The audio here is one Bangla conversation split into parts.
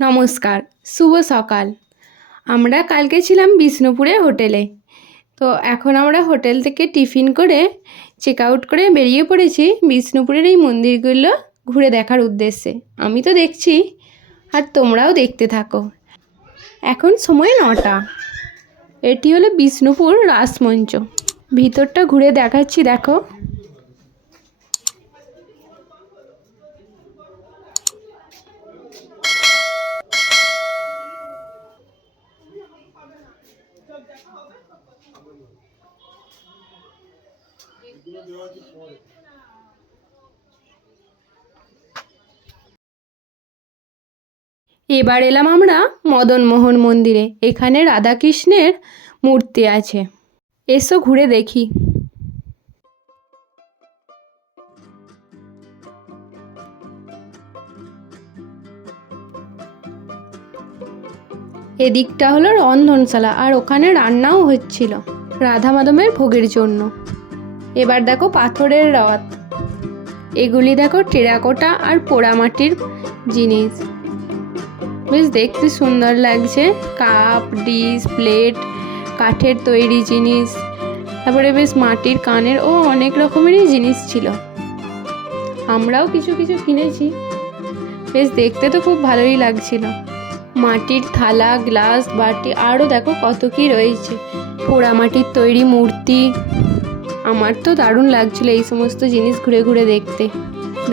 নমস্কার, শুভ সকাল। আমরা কালকে ছিলাম বিষ্ণুপুরে হোটেলে। তো এখন আমরা হোটেল থেকে টিফিন করে চেক আউট করে বেরিয়ে পড়েছি বিষ্ণুপুরের এই মন্দিরগুলো ঘুরে দেখার উদ্দেশ্যে। আমি তো দেখছি আর তোমরাও দেখতে থাকো। এখন সময় 9টা। এটি হলো বিষ্ণুপুর রাসমঞ্চ। ভিতরটা ঘুরে দেখাচ্ছি, দেখো। এবার এলাম আমরা মদনমোহন মন্দিরে। এখানে রাধাকৃষ্ণের মূর্তি আছে, এসো ঘুরে দেখি। এদিকটা হলো রন্ধনশালা, আর ওখানে রান্নাও হচ্ছিল রাধা মাধবের ভোগের জন্য। এবার দেখো পাথরের রথ, এগুলি দেখো টেরাকোটা আর পোড়ামাটির জিনিস, বেশ দেখতে সুন্দর লাগছে। কাপ, ডিশ, প্লেট, কাঠের তৈরি জিনিস, তারপরে বেশ মাটির কানের ও অনেক রকমেরই জিনিস ছিল। আমরাও কিছু কিছু কিনেছি, বেশ দেখতে তো খুব ভালোই লাগছিল। মাটির থালা, গ্লাস, বাটি, আরও দেখো কত কি রয়েছে। পোড়ামাটির তৈরি মূর্তি। আমার তো দারুণ লাগছিল এই সমস্ত জিনিস ঘুরে ঘুরে দেখতে।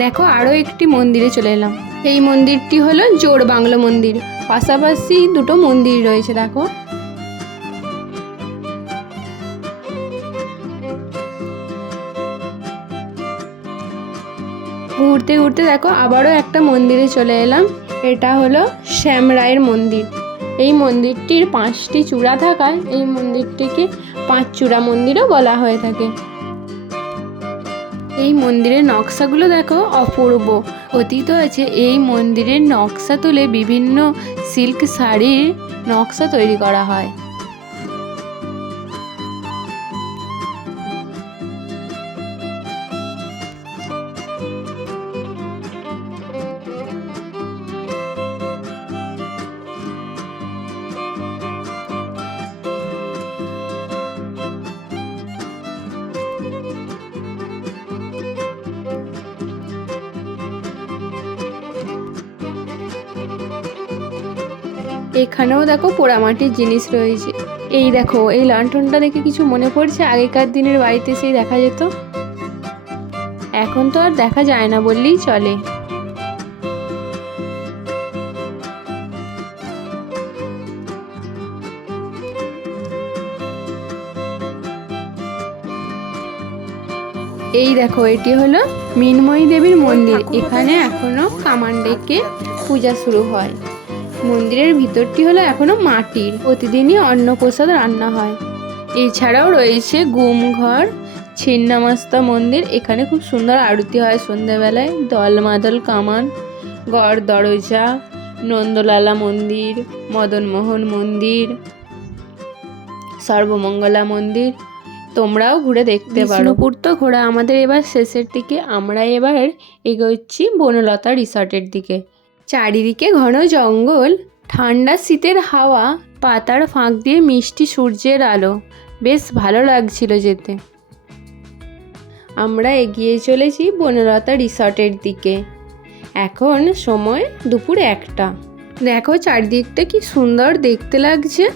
দেখো আরও একটি মন্দিরে চলে এলাম। এই মন্দিরটি হলো জোড় বাংলো মন্দির। পাশাপাশি দুটো মন্দির রয়েছে, দেখো। ঘুরতে ঘুরতে দেখো আবারও একটা মন্দিরে চলে এলাম। এটা হলো শ্যামরায়ের মন্দির। এই মন্দিরটির 5টি চূড়া থাকায় এই মন্দিরটিকে 5 চূড়া মন্দিরও বলা হয়ে থাকে। এই মন্দিরের নকশাগুলো দেখো অপূর্ব। অতীত আছে এই মন্দিরের নকশা তুলে বিভিন্ন সিল্ক শাড়ির নকশা তৈরি করা হয়। এখানেও দেখো পোড়ামাটির জিনিস রয়েছে। এই দেখো এই লণ্ঠনটা দেখে কিছু মনে পড়ছে আগেকার দিনের বাড়িতে সেই দেখা যেত। এখন তো আর দেখা যায় না বললেই চলে। এই দেখো এটি হলো মৃন্ময়ী দেবীর মন্দির। এখানে এখনো কামান ডেকে পূজা শুরু হয়। মন্দিরের ভিতরটি হলো এখনো মাটির। প্রতিদিনই অন্নপ্রসাদ রান্না হয়। এছাড়াও রয়েছে গুমঘর, ছিন্নমস্তা মন্দির। এখানে খুব সুন্দর আরতি হয় সন্ধ্যাবেলায়। দলমাদল কামান, গড় দরজা, নন্দলালা মন্দির, মদনমোহন মন্দির, সর্বমঙ্গলা মন্দির। তোমরাও ঘুরে দেখতে পারো। বিষ্ণুপুর তো ঘোরা আমাদের এবার শেষের দিকে। আমরা এবার এগোচ্ছি বনলতা রিসর্টের দিকে। চারিদিকে ঘন জঙ্গল, ঠান্ডা শীতের হাওয়া, পাতার ফাঁক দিয়ে মিষ্টি সূর্যের আলো, বেশ ভালো লাগছিল যেতে। আমরা এগিয়ে চলেছি বনলতা রিসর্টের দিকে। এখন সময় দুপুর 1টা। দেখো চারিদিকটা কি সুন্দর দেখতে লাগছে।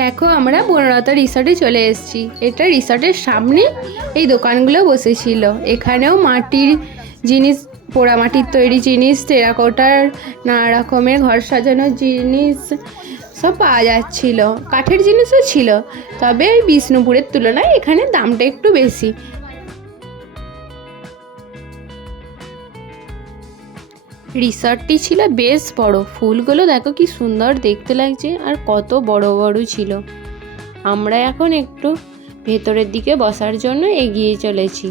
দেখো আমরা বনলতা রিসর্টে চলে এসেছি। এটা রিসর্টের সামনে এই দোকানগুলো বসেছিল। এখানেও মাটির জিনিস, পোড়ামাটির তৈরি জিনিস, টেরাকোটার নানা রকমের ঘর সাজানোর জিনিস সব পাওয়া যাচ্ছিল। কাঠের জিনিসও ছিল, তবে ওই বিষ্ণুপুরের তুলনায় এখানে দামটা একটু বেশি। রিসর্টটি ছিল বেশ বড়, ফুলগুলো দেখো কি সুন্দর দেখতে লাগছে আর কত বড় বড় ছিল। আমরা এখন একটু ভেতরের দিকে বসার জন্য এগিয়ে চলেছি।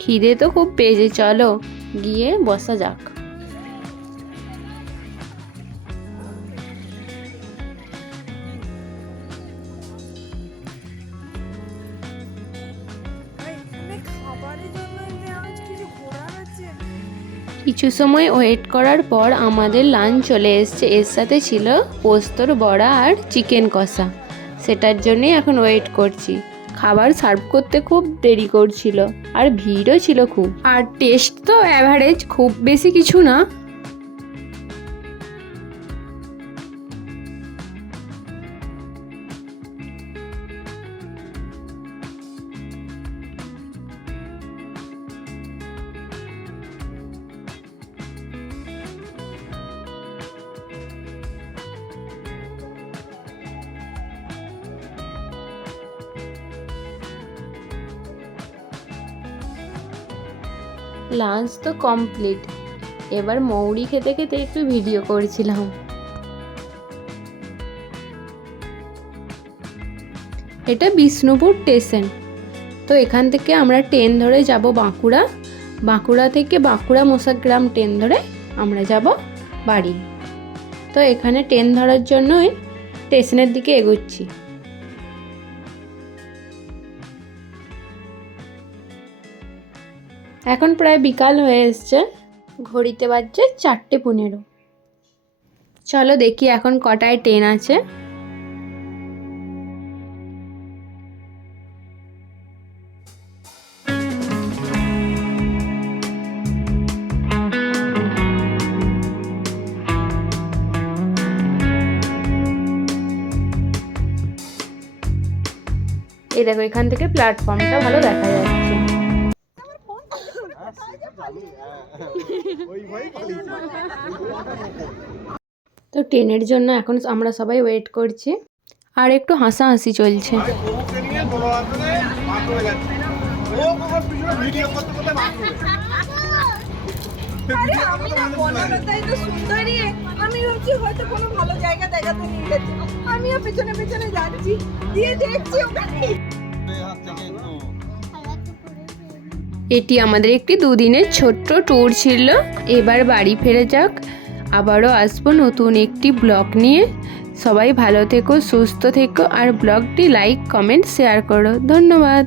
খিদে তো খুব পেয়েছে, চলো গিয়ে বসা যাক। কিছু সময় ওয়েট করার পর আমাদের লাঞ্চ চলে এসছে। এর সাথে ছিল পোস্তর বড়া আর চিকেন কষা। সেটার জন্যই এখন ওয়েট করছি। খাবার সার্ভ করতে খুব দেরি করছিল আর ভিড়ও ছিল খুব। আর টেস্ট তো অ্যাভারেজ, খুব বেশি কিছু না। লাঞ্চ তো কমপ্লিট, এবার মৌরি খেতে খেতে একটু ভিডিও করছিলাম। এটা বিষ্ণুপুর স্টেশন। তো এখান থেকে আমরা ট্রেন ধরে যাব বাঁকুড়া। বাঁকুড়া থেকে বাঁকুড়া মোসাগ্রাম ট্রেন ধরে আমরা যাব বাড়ি। তো এখানে ট্রেন ধরার জন্যই স্টেশনের দিকে এগোচ্ছি। এখন প্রায় বিকাল হয়ে এসছে, ঘড়িতে বাজছে 4:15। চলো দেখি এখন কটায় ট্রেন আছে। এই দেখো এখান থেকে প্ল্যাটফর্মটা ভালো দেখা যাচ্ছে। তো ট্রেনের জন্য এখন আমরা সবাই ওয়েট করছি আর একটু হাসাহাসি চলছে। এটি আমাদের একটি দুদিনের ছোট্ট ট্যুর ছিল। এবার বাড়ি ফেরা যাক। আবারও আসবো নতুন একটি ব্লগ নিয়ে। সবাই ভালো থেকো, সুস্থ থেকো আর ব্লগটি লাইক, কমেন্ট, শেয়ার করো। ধন্যবাদ।